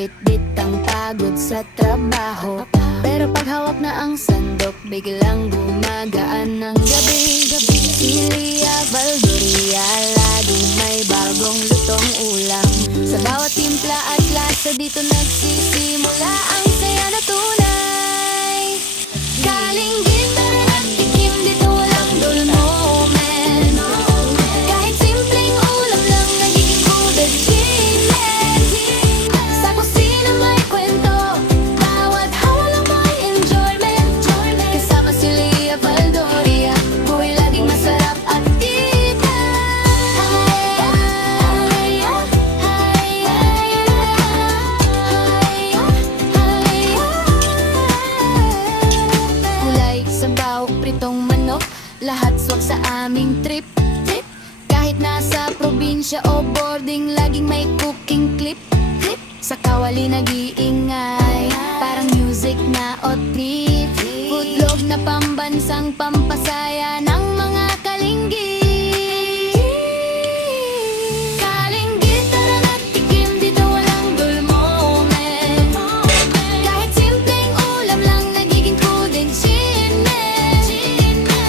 bit-bit ang pagod sa trabaho, pero pag hawak na ang sandok, biglang gumagaan ng gabi. Si Lia Valdoria, laging may bagong lutong ulam. Sa bawat timpla at lasa, dito nagsisimula ang saya na tunay. Kalinggit, tara at tikim, dito walang dull moment. Kahit simpleng ulam lang, nagiging good achievement. Sa kusina may kwento, bawat hawak may enjoyment. Kasama si Lia Valdoria, buhay laging masarap at tita. Kulay, sabaw, pritong manok, lahat swak sa aming trip. Kahit nasa probinsya o boarding, laging may cooking clip. Sa kawali nag-iingay, parang music na o trip. Foodlog na pambansang pampasaya ng mga kalinggit. Kalinggit, tara na tikim, dito walang dull moment. Kahit simpleng ulam lang, nagiging food achievement.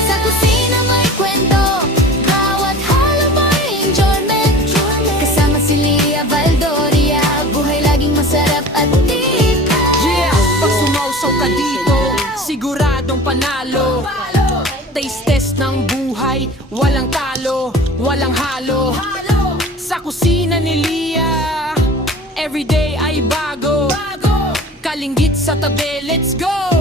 Sa kusina may kwento, bawat halo may enjoyment. Kasama si Lia Valdoria, buhay laging masarap at tita. Yeah, pag sumausaw ka dito, siguradong panalo. Taste test ng buhay, walang talo, walang halo. Sa kusina ni Lia, everyday ay bago. Kalinggit sa tabi, let's go!